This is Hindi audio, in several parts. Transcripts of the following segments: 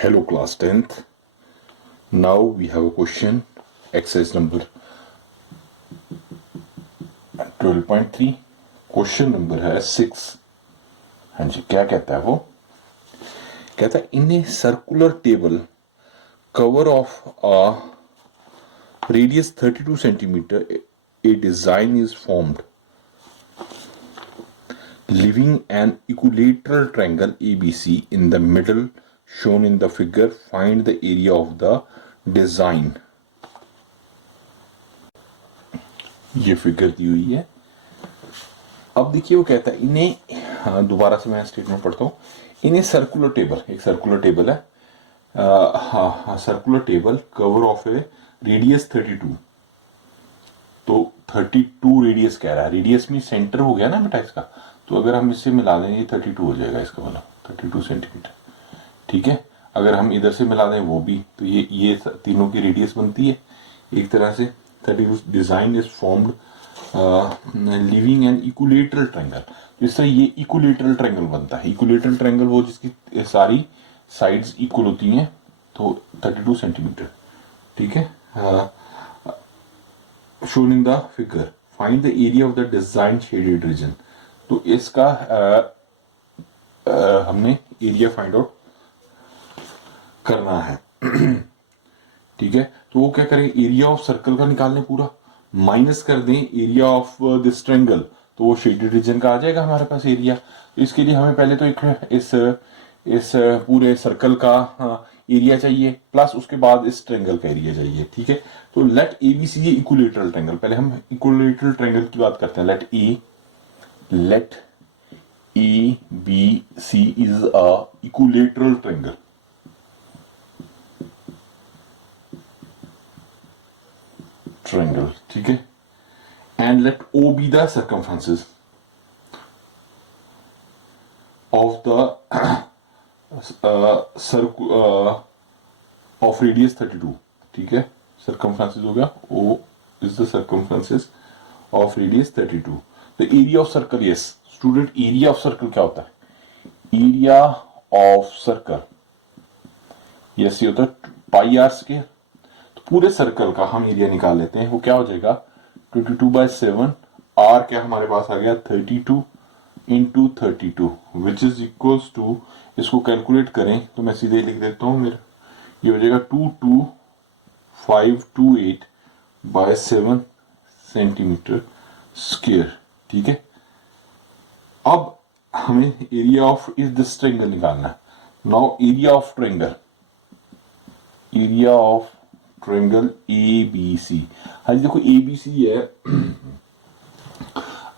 Hello class 10th. Now we have a question, exercise number 12.3. Question number है 6. हाँ जी, क्या कहता है वो? कहता है in a circular table cover of a radius 32 centimeter a design is formed leaving an equilateral triangle ABC in the middle shown in the figure. Find the area of the design. ये फिगर दी हुई है. अब देखिए वो कहता है इन्हें, दोबारा से मैं स्टेटमेंट पढ़ता हूँ. इन्हें सर्कुलर टेबल, एक सर्कुलर टेबल है, circular table cover of A radius 32. तो 32 रेडियस कह रहा है. रेडियस में सेंटर हो गया ना बेटा इसका, तो अगर हम इससे मिला दें ये 32 हो जाएगा इसका वाला 32 सेंटीमीटर. ठीक है, अगर हम इधर से मिला दें वो भी, तो ये तीनों की रेडियस बनती है एक तरह से 32. Design is formed living an equilateral triangle. जिस तरह ये इक्विलेटरल ट्रायंगल बनता है. इक्विलेटरल ट्रायंगल वो जिसकी सारी साइड्स इक्वल होती हैं, तो 32 सेंटीमीटर. ठीक है, shown in the figure. Find the area of the design shaded reason. तो इसका हमने एरिया फाइंड आउट करना है. ठीक है, तो वो क्या करें, एरिया ऑफ सर्कल का निकाल लें, पूरा माइनस कर दें एरिया ऑफ दिस ट्रायंगल, तो वो शेडेड रीजन का आ जाएगा हमारे पास एरिया. तो इसके लिए हमें पहले तो एक इस पूरे सर्कल का एरिया चाहिए, प्लस उसके बाद इस ट्रायंगल का एरिया चाहिए. ठीक है, तो लेट ए बी सी ये इक्विलेटरल ट्रायंगल. पहले हम इक्विलेटरल ट्रायंगल की बात करते हैं. let ABC is a equilateral triangle. ठीक है, and let O be the circumferences of the of radius 32. ठीक है, circumferences हो गया, O is the circumferences of radius 32. The area of circle, yes student, area of circle क्या होता है? Area of circle yes ये होता है पाई आर स्क्वायर. तो पूरे सर्कल का हम एरिया निकाल लेते हैं. वो क्या हो जाएगा 22/7. आर क्या हमारे पास आ गया 32 into 32 which is equals to, इसको कैलकुलेट करें तो मैं सीधे लिख देता हूं. मेरा ये हो जाएगा 22528/7 सेंटीमीटर स्क्वायर. ठीक है, अब हमें एरिया ऑफ इस दिस ट्रायंगल निकालना है. Now area of triangle A B C. हाँ जी, देखो ए बी सी है.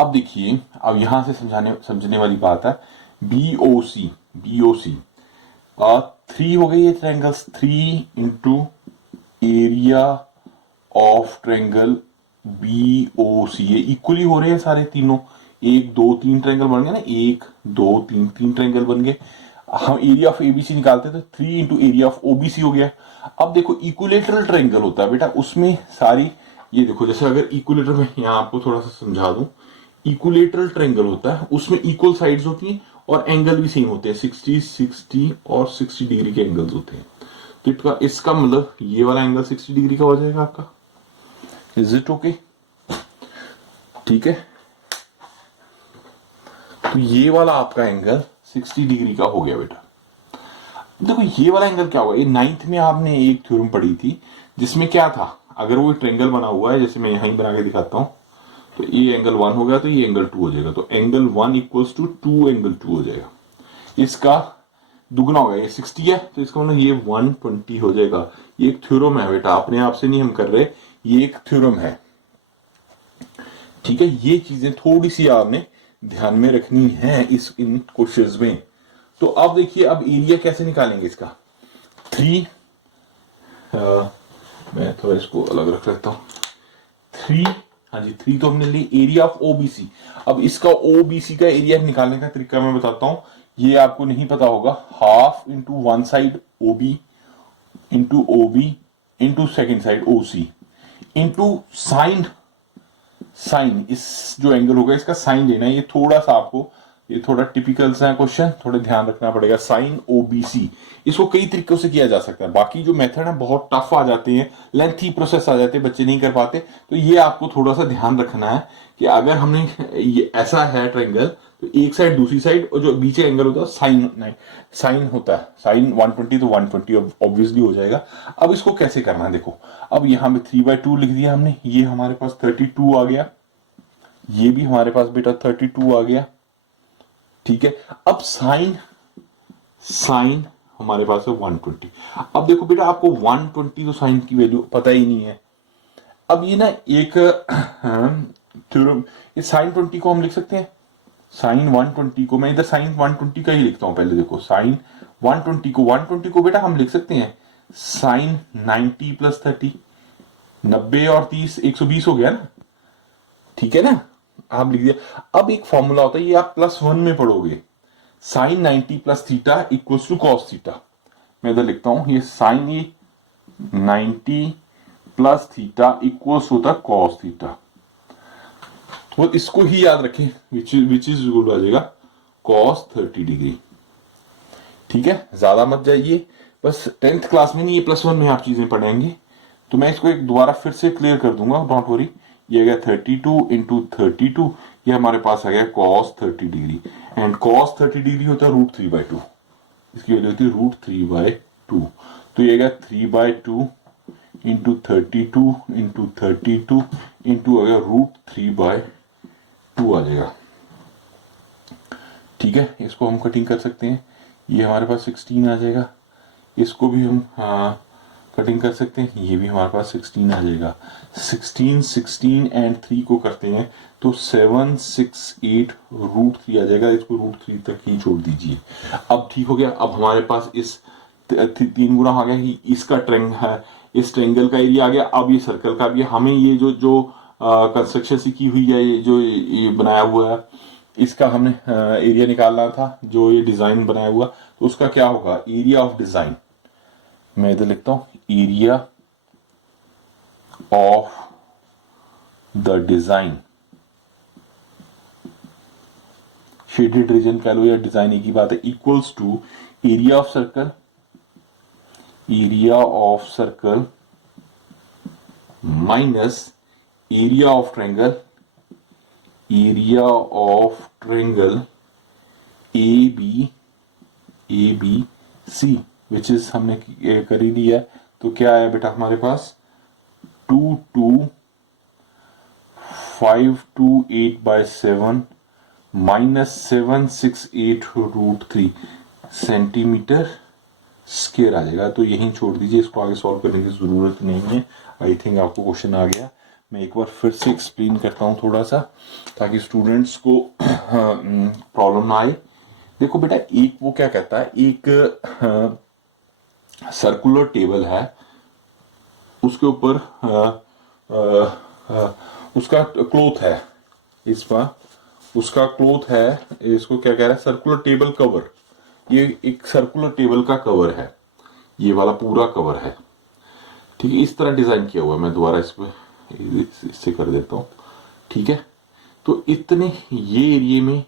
अब देखिए, अब यहां से समझने वाली बात है. बी ओ सी 3 हो गई ये triangles. 3 into area of triangle B O C. ये इक्वली हो रहे हैं सारे तीनों. 1 2 3 ट्रायंगल बन गए ना, 1 2 3 ट्रायंगल बन गए. हम एरिया ऑफ एबीसी निकालते थे, 3 इंटू एरिया ऑफ ओबीसी हो गया. अब देखो इक्विलेटरल ट्रायंगल होता है बेटा, उसमें सारी ये देखो, जैसे अगर इक्विलेटर में यहां आपको थोड़ा सा समझा दूं. इक्विलेटरल ट्रायंगल होता है, उसमें इक्वल साइड्स होती हैं और एंगल भी सेम होते हैं. 60 और 60 डिग्री के एंगल्स होते हैं. तो इसका मतलब ये वाला एंगल 60 डिग्री का हो जाएगा आपका. Is it okay? ठीक है, तो ये वाला आपका एंगल 60 डिग्री का हो गया बेटा. देखो ये वाला एंगल क्या होगा, ये 9th में आपने एक थ्योरम पढ़ी थी जिसमें क्या था, अगर वो ट्रायंगल बना हुआ है, जैसे मैं यहां बना के दिखाता हूं, तो ये एंगल 1 हो गया, तो ये एंगल 2 हो जाएगा. तो एंगल 1 इक्वल्स टू 2 एंगल 2 हो जाएगा. इसका दुगना होगा, ये 60 है, तो इसका मतलब ये 120 हो जाएगा. ये एक थ्योरम है बेटा, अपने आप से नहीं हम कर रहे, ये एक थ्योरम है. ठीक है, ये चीजें थोड़ी सी आपने ध्यान में रखनी है इन क्वेश्चंस में. तो अब देखिए, अब एरिया कैसे निकालेंगे इसका. 3 मैं थोड़ा इसको अलग रख लेता हूं. 3, हाँ जी 3 तो हमने ली. Area of OBC. अब इसका ओबीसी का एरिया निकालने का तरीका मैं बताता हूं. ये आपको नहीं पता होगा. हाफ इंटू वन साइड ओबी इंटू ओबी इंटू सेकेंड साइड ओसी इंटू साइन. इस जो एंगल होगा इसका साइन लेना है. ये थोड़ा सा आपको ये थोड़ा टिपिकल सा क्वेश्चन, थोड़ा ध्यान रखना पड़ेगा। साइन ओबीसी, इसको कई तरीकों से किया जा सकता है। बाकी जो मेथड है बहुत टफ आ जाते हैं, लेंथी प्रोसेस आ जाते हैं, बच्चे नहीं कर पाते। तो ये आपको थोड़ा सा ध्यान रखना है कि अगर हमने ये ऐसा है ट्रायंगल, तो एक साइड दूसरी साइड और जो बीच का एंगल होता है साइन होता है, साइन 120 तो 120 ऑब्वियसली हो जाएगा। अब इसको कैसे करना है देखो, अब यहाँ पे 3/2 लिख दिया हमने, ये हमारे पास 32 आ गया, ये भी हमारे पास बेटा 32 आ गया, ठीक है। अब साइन हमारे पास है 120। अब देखो बेटा आपको 120 तो साइन की वैल्यू पता ही नहीं है। अब ये ना एक थ्योरम, ये साइन 20 को हम लिख सकते हैं, साइन 120 को मैं इधर साइन 120 का ही लिखता हूं। पहले देखो साइन 120 को बेटा हम लिख सकते हैं साइन 90 प्लस 30, 90 और 30 120 हो गया ना, ठीक है ना, आप लिख दिया। अब एक फॉर्मूला होता है, ये आप +1 में पढ़ोगे, sine 90 plus theta equals to cos theta. मैं इधर लिखता हूं, ये साइन 90 प्लस थीटा इक्वल्स होता है कॉस थीटा। तो इसको ही याद रखें, विच इज आ जाएगा कॉस 30 डिग्री, ठीक है। ज्यादा मत जाइए, बस 10th क्लास में नहीं, ये +1 में आप चीजें पढ़ेंगे। तो मैं इसको एक दोबारा फिर से क्लियर कर दूंगा, डोंट वरी। ये आ गया 32 इंटू 32, ये हमारे पास आ गया cos 30 degree, and cos 30 degree होता है √3/2, इसकी वैल्यू होती है √3/2। तो ये आ गया 3/2 इंटू 32 इंटू 32 इंटू आ गया √3/2 आ जाएगा, ठीक है। इसको हम कटिंग कर सकते हैं, ये हमारे पास 16 आ जाएगा। इसको भी हम कटिंग कर सकते हैं, ये भी हमारे पास 16 आ जाएगा। 16 एंड 3 को करते हैं तो 768 √3 आ जाएगा। इसको √3 तक ही छोड़ दीजिए। अब ठीक हो गया। अब हमारे पास इस 3 गुना आ गया, इसका इस ट्रेंगल का एरिया आ गया। अब ये सर्कल का भी, हमें ये जो कंस्ट्रक्शन सी की हुई है, ये जो ये बनाया हुआ है, इसका हमने एरिया निकालना था, जो ये डिजाइन बनाया हुआ, तो उसका क्या होगा, एरिया ऑफ डिजाइन। मैं इधर लिखता हूं area of the design, shaded region कह लो या डिजाइन एक ही बात है, equals to area of circle minus area of triangle A B C, which is हमने कर ही दिया। तो क्या आया बेटा हमारे पास 22528/7 माइनस 768 √3 सेंटीमीटर स्क्वायर आ जाएगा। तो यहीं छोड़ दीजिए, इसको आगे सॉल्व करने की जरूरत नहीं है। आई थिंक आपको क्वेश्चन आ गया। मैं एक बार फिर से एक्सप्लेन करता हूं थोड़ा सा, ताकि स्टूडेंट्स को प्रॉब्लम ना आए। देखो बेटा, एक वो क्या कहता है, एक सर्कुलर टेबल है, उसके ऊपर उसका क्लोथ है, उसका क्लोथ है, इसको क्या कह रहा है, सर्कुलर टेबल कवर। ये एक सर्कुलर टेबल का कवर है, ये वाला पूरा कवर है, ठीक है। इस तरह डिजाइन किया हुआ है। मैं दोबारा इससे कर देता हूं, ठीक है। तो इतने ये एरिया में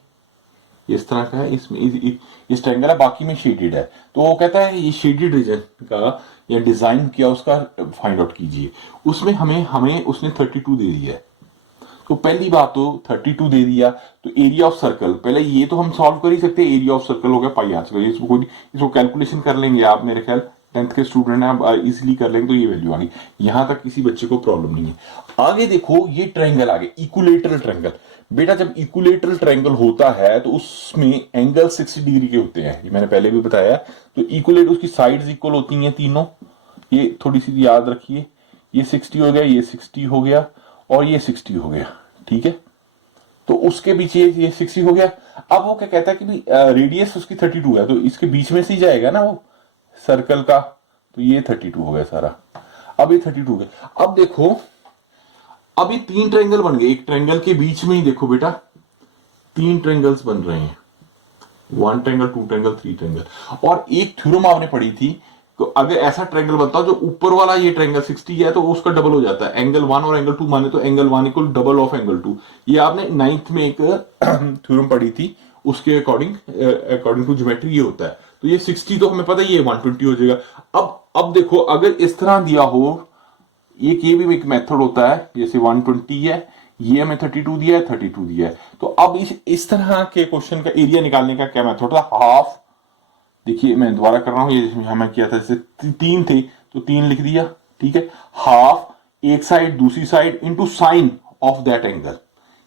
इस तरह का है, इसमें इस ट्रायंगल है, बाकी में शेडेड है। तो वो कहता है ये शेडेड रीजन का या डिजाइन किया उसका फाइंड आउट कीजिए। उसमें हमें उसने 32 दे दिया है। तो पहली बात तो 32 दे दिया, तो एरिया ऑफ सर्कल, पहले ये तो हम सॉल्व कर ही सकते हैं। एरिया ऑफ सर्कल हो गया पाई आर स्क्वायर, इसको कैलकुलेशन कर लेंगे आप, मेरे ख्याल 10th के स्टूडेंट हैं, आप इजीली कर लेंगे। तो ये वैल्यू आ गई, यहां तक किसी बच्चे को प्रॉब्लम नहीं है। आगे देखो, ये ट्रायंगल आगे इक्विलेटरल ट्रायंगल। बेटा जब इक्विलेटरल ट्रायंगल होता है तो उसमें एंगल 60 डिग्री के होते हैं, ये मैंने पहले भी बताया। तो इक्विलेटर, उसकी साइड्स इक्वल होती हैं तीनों, ये थोड़ी सी याद रखिए। ये 60 हो गया, ये 60 हो गया और ये 60 हो गया, ठीक है। तो उसके पीछे ये 60 हो गया। अब वो क्या कहता है कि रेडियस उसकी 32 है, तो इसके बीच में से ही जाएगा ना वो सर्कल का, तो ये 32 हो गया सारा। अब ये 32 हो गया। अब देखो, अब ये 3 ट्रायंगल बन गए। एक ट्रायंगल के बीच में ही देखो बेटा 3 ट्रायंगल्स बन रहे हैं, 1 ट्रायंगल, 2 ट्रायंगल, 3 ट्रायंगल। और एक थ्योरम आपने पढ़ी थी, तो अगर ऐसा ट्रायंगल बनता है, जो ऊपर वाला ये ट्रायंगल 60 है, तो उसका डबल हो जाता है। एंगल 1 और एंगल 2 माने तो angle 1 equal double of angle 2। ये आपने 9th में एक थ्योरम पढ़ी थी, उसके अकॉर्डिंग टू ज्योमेट्री ये होता है। तो ये 60 तो हमें पता ही है 120 हो जाएगा। अब देखो अगर इस तरह दिया हो, ये भी एक मेथड होता है, जैसे 120 है, ये हमें 32 दिया है, 32 दिया है, तो अब इस तरह के क्वेश्चन का एरिया निकालने का क्या मेथड था, हाफ। देखिए मैं दोबारा कर रहा हूं, ये हमें किया था, जैसे 3 थे तो 3 लिख दिया, ठीक है, हाफ एक साइड दूसरी side into sine of that angle.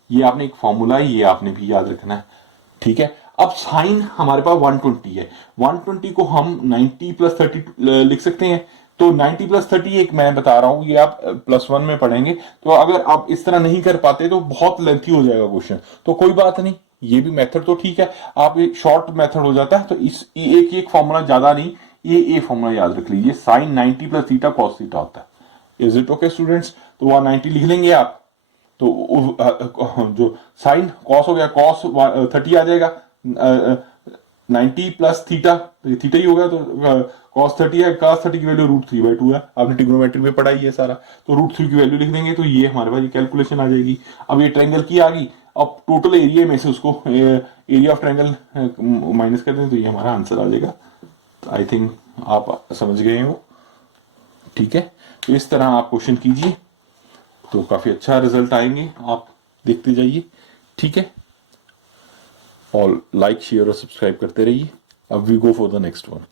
ये आपने एक फॉर्मूला है, ये आपने भी याद रखना है, ठीक है। अब साइन हमारे पास 120 है, 120 को हम 90 प्लस 30 लिख सकते हैं। तो 90 प्लस 30 एक मैं बता रहा हूं, ये आप +1 में पढ़ेंगे। तो अगर आप इस तरह नहीं कर पाते तो बहुत लेंथी हो जाएगा क्वेश्चन, तो कोई बात नहीं, ये भी मेथड तो ठीक है, आप एक शॉर्ट मेथड हो जाता है। तो इस एक फॉर्मूला ज्यादा नहीं, ये फॉर्मूला याद रख लीजिए, sine 90 plus theta cos theta होता है। Is it okay students? तो वहां 90 लिख लेंगे आप, तो जो साइन कॉस हो गया, कॉस 30 आ जाएगा, 90 प्लस थीटा, थीटा ही होगा, तो कॉस 30 है, कॉस 30 की वैल्यू √3/2 है, आपने ट्रिग्नोमेट्री में पढ़ा ही है सारा। तो √3 की वैल्यू लिख देंगे, तो ये हमारे पास कैलकुलेशन आ जाएगी। अब ये ट्रायंगल की आ गई, अब टोटल एरिया में से उसको एरिया ऑफ ट्रायंगल माइनस कर दें, तो ये हमारा आंसर आ जाएगा। आई थिंक आप समझ गए हो, ठीक है। तो इस तरह आप क्वेश्चन कीजिए, तो काफी अच्छा रिजल्ट आएंगे, आप देखते जाइए, ठीक है। और लाइक शेयर और सब्सक्राइब करते रहिए। अब we go for the next one.